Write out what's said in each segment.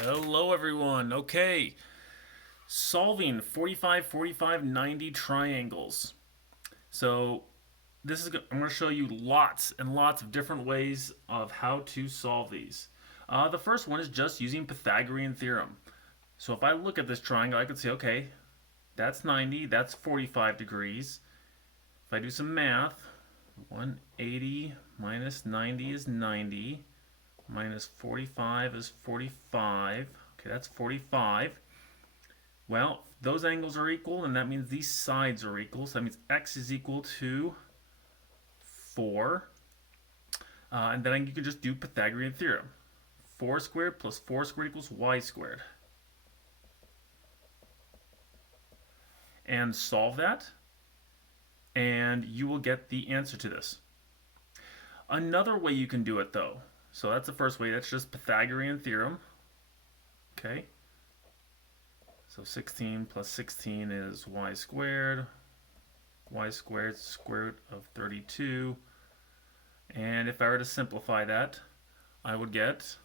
Hello everyone. Okay, solving 45, 45, 90 triangles. So I'm going to show you lots and lots of different ways of how to solve these. The first one is just using Pythagorean Theorem. So if I look at this triangle, I could say, okay, that's 90, that's 45 degrees. If I do some math, 180 minus 90 is 90, minus 45 is 45. Okay, that's 45. Well, if those angles are equal, and that means these sides are equal. So that means x is equal to 4. And then you can just do Pythagorean Theorem. 4 squared plus 4 squared equals y squared. And solve that, and you will get the answer to this. Another way you can do it, though, so that's the first way, that's just Pythagorean Theorem. Okay. So 16 plus 16 is y squared. Y squared is square root of 32. And if I were to simplify that, I would get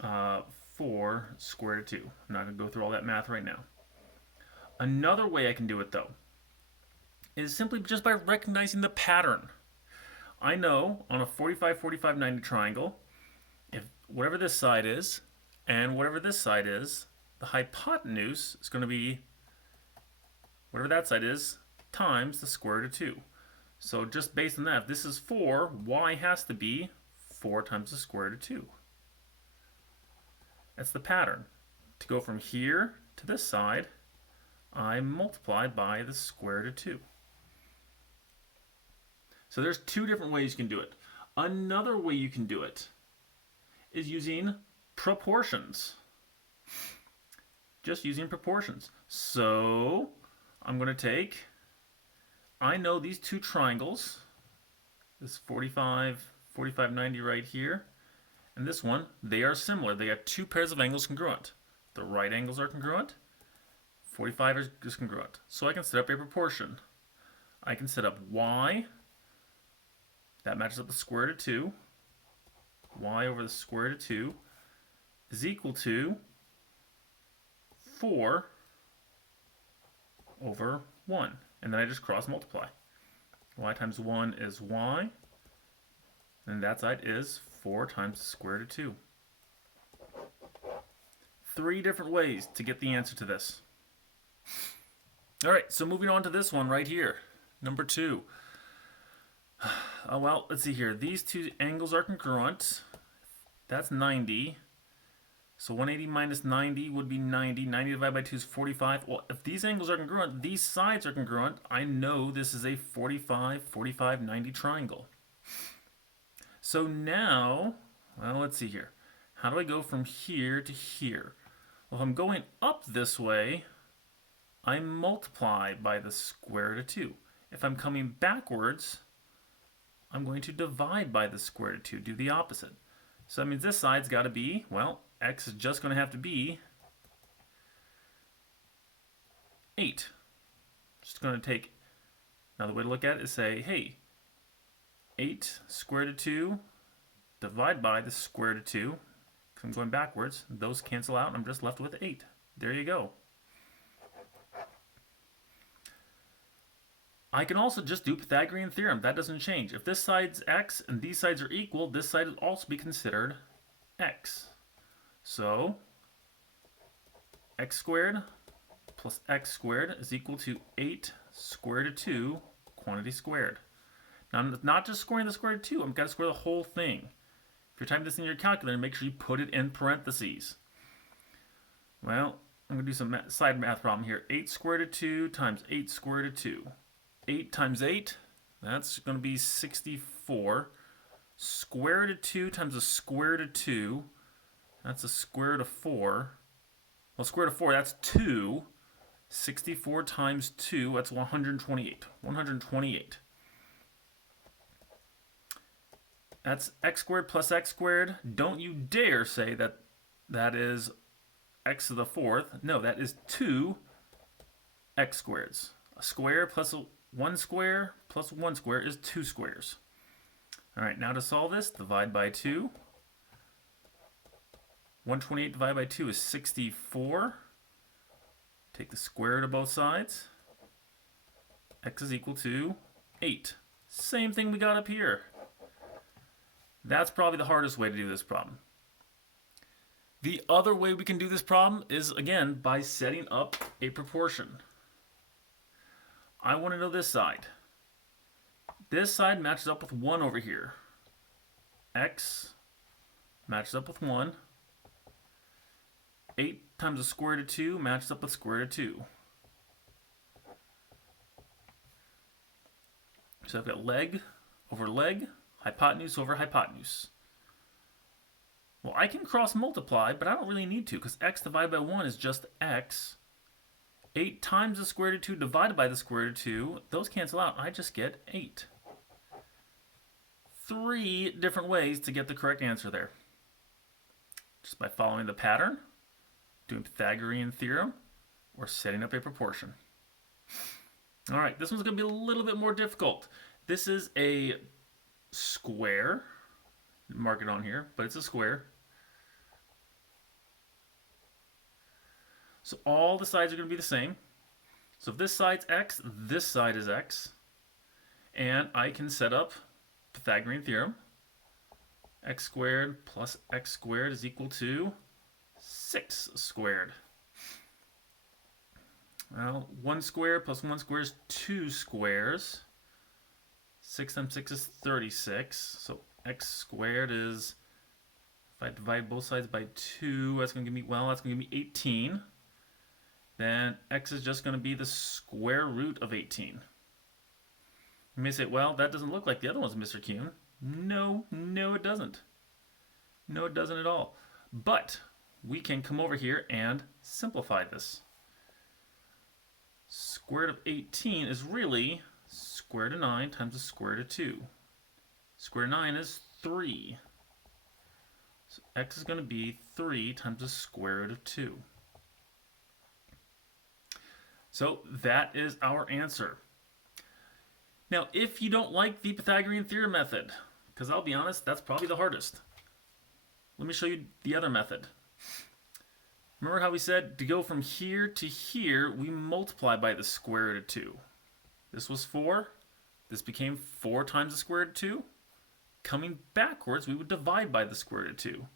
4 square root of 2. I'm not going to go through all that math right now. Another way I can do it, though, is simply just by recognizing the pattern. I know on a 45, 45, 90 triangle, if whatever this side is and whatever this side is, the hypotenuse is going to be whatever that side is times the square root of 2. So just based on that, if this is 4, y has to be 4 times the square root of 2. That's the pattern. To go from here to this side, I multiply by the square root of 2. So there's two different ways you can do it. Another way you can do it is using proportions. Just using proportions. So I'm going to take, I know these two triangles, this 45, 45, 90 right here, and this one, they are similar. They have two pairs of angles congruent. The right angles are congruent, 45 is congruent. So I can set up a proportion. I can set up y, that matches up the square root of 2, y over the square root of 2 is equal to 4 over 1. And then I just cross multiply. Y times 1 is y, and that side is 4 times the square root of 2. 3 different ways to get the answer to this. Alright, so moving on to this one right here, number 2. Well, let's see here. These two angles are congruent. That's 90. So 180 minus 90 would be 90. 90 divided by 2 is 45. Well, if these angles are congruent, these sides are congruent, I know this is a 45, 45, 90 triangle. So now, well, let's see here. How do I go from here to here? Well, if I'm going up this way, I multiply by the square root of 2. If I'm coming backwards, I'm going to divide by the square root of 2, do the opposite. So that means this side's got to be, well, x is just going to have to be 8. Just going to take, another way to look at it is say, hey, 8 square root of 2 divide by the square root of 2. If I'm going backwards, those cancel out and I'm just left with 8. There you go. I can also just do Pythagorean Theorem. That doesn't change. If this side's x and these sides are equal, this side would also be considered x. So x squared plus x squared is equal to 8 square root of 2 quantity squared. Now I'm not just squaring the square root of 2, I've got to square the whole thing. If you're typing this in your calculator, make sure you put it in parentheses. Well, I'm going to do some side math problem here. 8 square root of 2 times 8 square root of 2. 8 times 8, that's going to be 64. Square root of 2 times the square root of 2, that's the square root of 4. Well, square root of 4, that's 2. 64 times 2, that's 128. 128. That's x squared plus x squared. Don't you dare say that that is x to the 4th. No, that is 2 x squareds. A square plus a 1 square plus 1 square is 2 squares. All right, now to solve this, divide by 2. 128 divided by 2 is 64. Take the square root of both sides. X is equal to 8. Same thing we got up here. That's probably the hardest way to do this problem. The other way we can do this problem is, again, by setting up a proportion. I want to know this side. This side matches up with 1 over here. X matches up with 1. 8 times the square root of 2 matches up with square root of 2. So I've got leg over leg, hypotenuse over hypotenuse. Well, I can cross multiply, but I don't really need to because x divided by 1 is just x. 8 times the square root of 2 divided by the square root of 2, those cancel out. I just get 8. 3 different ways to get the correct answer there. Just by following the pattern, doing Pythagorean Theorem, or setting up a proportion. All right, this one's going to be a little bit more difficult. This is a square. Mark it on here, but it's a square. So all the sides are going to be the same. So if this side's x, this side is x. And I can set up Pythagorean Theorem. X squared plus x squared is equal to 6 squared. Well, 1 squared plus 1 squared is 2 squares. 6 times 6 is 36. So x squared is, if I divide both sides by 2, that's going to give me, well, that's going to give me 18. Then x is just going to be the square root of 18. You may say, well, that doesn't look like the other ones, Mr. Kuhn. No, it doesn't. No, it doesn't at all. But we can come over here and simplify this. Square root of 18 is really square root of 9 times the square root of 2. Square root of 9 is 3. So x is going to be 3 times the square root of 2. So that is our answer. Now, if you don't like the Pythagorean Theorem method, because I'll be honest, that's probably the hardest. Let me show you the other method. Remember how we said to go from here to here, we multiply by the square root of 2. This was 4. This became 4 times the square root of 2. Coming backwards, we would divide by the square root of 2.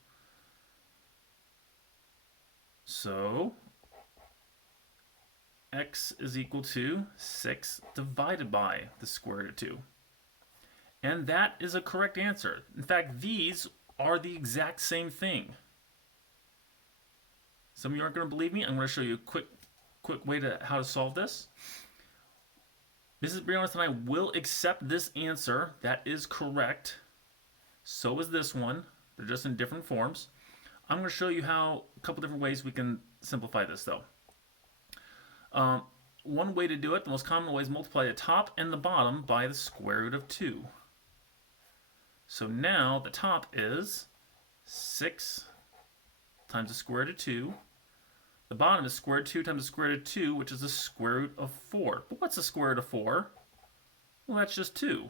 So x is equal to 6 divided by the square root of 2. And that is a correct answer. In fact, these are the exact same thing. Some of you aren't going to believe me. I'm going to show you a quick way to how to solve this. Mrs. Briones and I will accept this answer. That is correct. So is this one. They're just in different forms. I'm going to show you how a couple different ways we can simplify this, though. One way to do it, the most common way, is multiply the top and the bottom by the square root of 2. So now the top is 6 times the square root of 2. The bottom is square root of 2 times the square root of 2, which is the square root of 4. But what's the square root of 4? Well, that's just 2.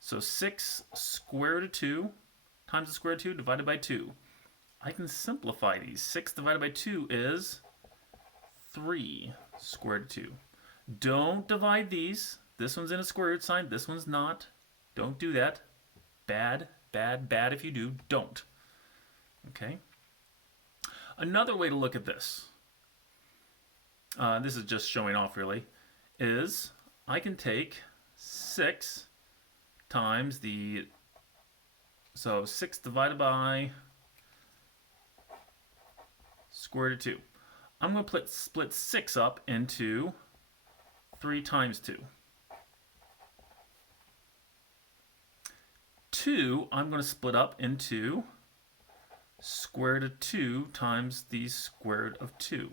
So 6 square root of 2 times the square root of 2 divided by 2. I can simplify these. 6 divided by 2 is 3 square root of 2. Don't divide these. This one's in a square root sign. This one's not. Don't do that. Bad, bad, bad if you do. Don't. Okay? Another way to look at this, this is just showing off really, is I can take 6 times the, so 6 divided by square root of 2. I'm going to split 6 up into 3 times 2. 2, I'm going to split up into square root of 2 times the square root of 2.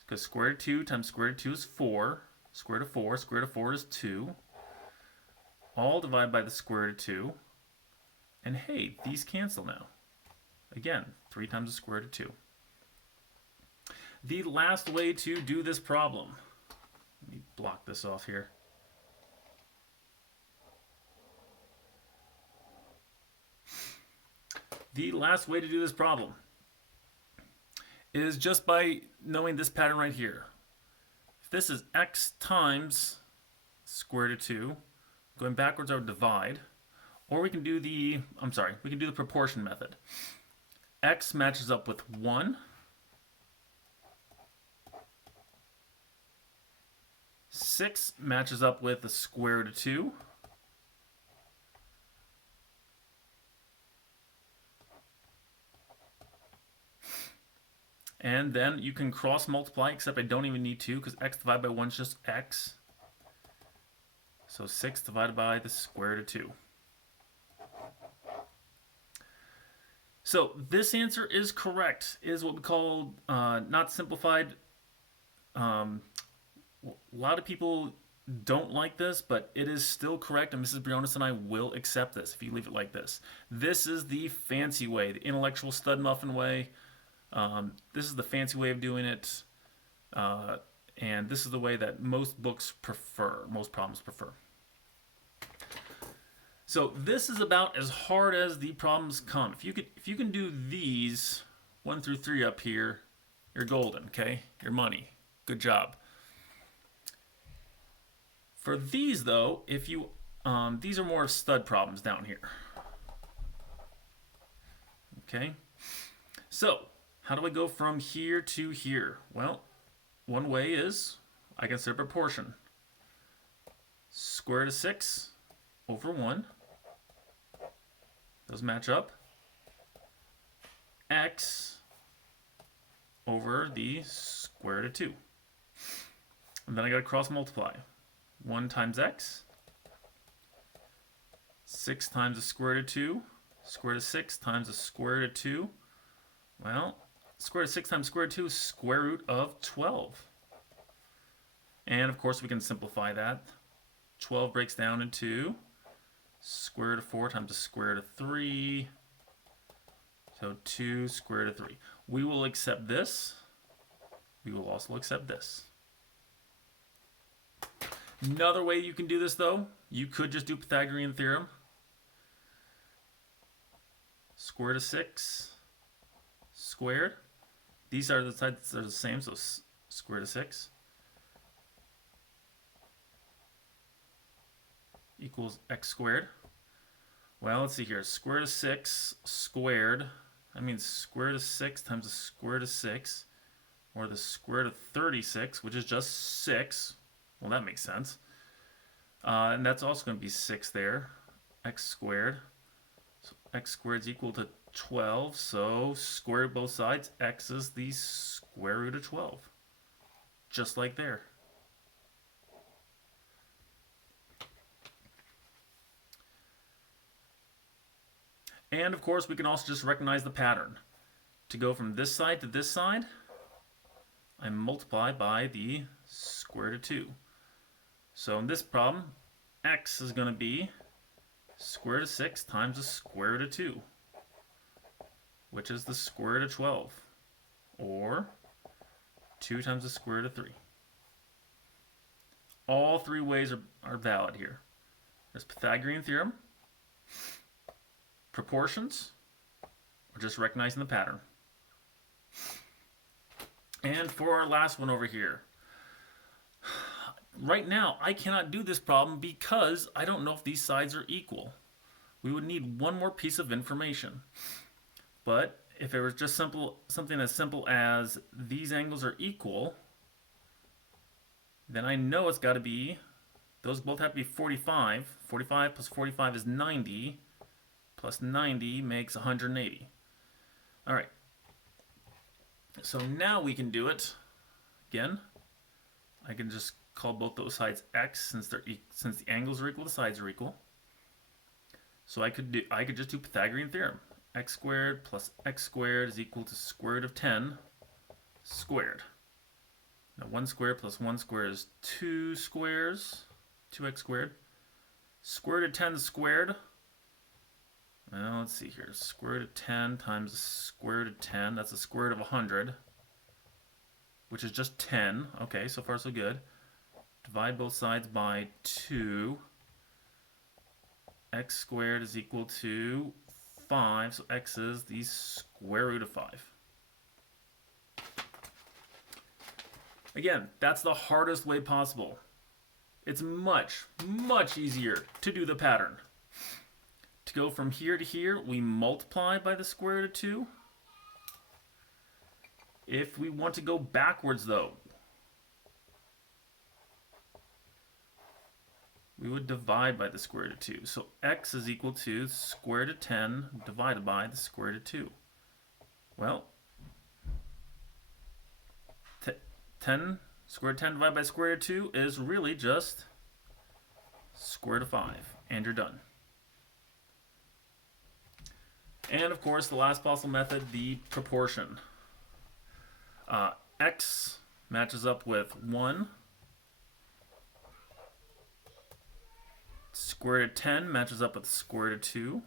Because square root of 2 times square root of 2 is 4. Square root of 4, square root of 4 is 2. All divided by the square root of 2. And hey, these cancel now. Again, 3 times the square root of 2. The last way to do this problem. Let me block this off here. The last way to do this problem is just by knowing this pattern right here. If this is x times square root of 2, going backwards I would divide, or we can do the proportion method. X matches up with 1. 6 matches up with the square root of 2. And then you can cross multiply, except I don't even need to, because x divided by 1 is just x. So 6 divided by the square root of 2. So this answer is correct. It is what we call not simplified. A lot of people don't like this, but it is still correct, and Mrs. Briones and I will accept this if you leave it like this. This is the fancy way, the intellectual stud muffin way. This is the fancy way of doing it, and this is the way that most books prefer, most problems prefer. So this is about as hard as the problems come. If you can do these 1 through 3 up here, you're golden. Okay, your money. Good job. For these though, if you these are more stud problems down here. Okay, so how do I go from here to here? Well, one way is I consider proportion. Square root of 6 over 1. Those match up. X over the square root of 2. And then I got to cross multiply. 1 times x. 6 times the square root of 2. Square root of 6 times the square root of 2. Well, square root of 6 times square root of 2 is square root of 12. And of course we can simplify that. 12 breaks down into square root of 4 times the square root of 3. So 2 square root of 3. We will accept this. We will also accept this. Another way you can do this though, you could just do Pythagorean Theorem. Square root of 6 squared. These are the sides that are the same, so square root of 6 equals x squared. Well, let's see here. Square root of 6 squared. That means square root of 6 times the square root of 6, or the square root of 36, which is just 6. Well, that makes sense. And that's also going to be 6 there. X squared. So x squared is equal to 12. So square root both sides. X is the square root of 12. Just like there. And of course, we can also just recognize the pattern. To go from this side to this side, I multiply by the square root of 2. So in this problem, x is going to be square root of 6 times the square root of 2, which is the square root of 12, or 2 times the square root of 3. All three ways are valid here. There's Pythagorean Theorem, proportions, or just recognizing the pattern. And for our last one over here, right now I cannot do this problem because I don't know if these sides are equal. We would need one more piece of information. But if it was just something as simple as these angles are equal, then I know it's got to be, those both have to be 45. 45 plus 45 is 90. Plus 90 makes 180. All right. So now we can do it. Again, I can just call both those sides x since the angles are equal, the sides are equal. So I could just do Pythagorean Theorem. X squared plus x squared is equal to square root of 10 squared. Now 1 squared plus 1 squared is 2 squares, 2x squared. Square root of 10 squared. Well, let's see here. Square root of 10 times the square root of 10. That's the square root of 100, which is just 10. Okay, so far so good. Divide both sides by 2. X squared is equal to 5, so x is the square root of 5. Again, that's the hardest way possible. It's much, much easier to do the pattern. To go from here to here, we multiply by the square root of 2. If we want to go backwards, though, we would divide by the square root of 2. So x is equal to the square root of 10 divided by the square root of 2. Well, 10 square root of 10 divided by square root of 2 is really just square root of 5, and you're done. And of course, the last possible method, the proportion. X matches up with 1. Square root of 10 matches up with square root of 2.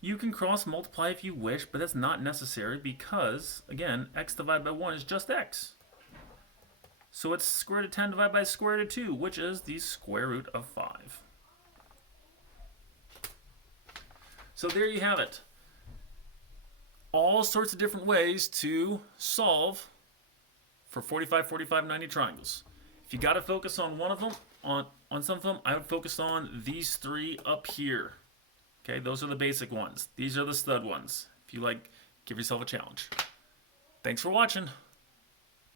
You can cross multiply if you wish, but that's not necessary because, again, x divided by 1 is just x. So it's square root of 10 divided by square root of 2, which is the square root of 5. So there you have it. All sorts of different ways to solve for 45, 45, 90 triangles. If you got to focus on one of them, on some of them, I would focus on these 3 up here. Okay, those are the basic ones. These are the stud ones. If you like, give yourself a challenge. Thanks for watching.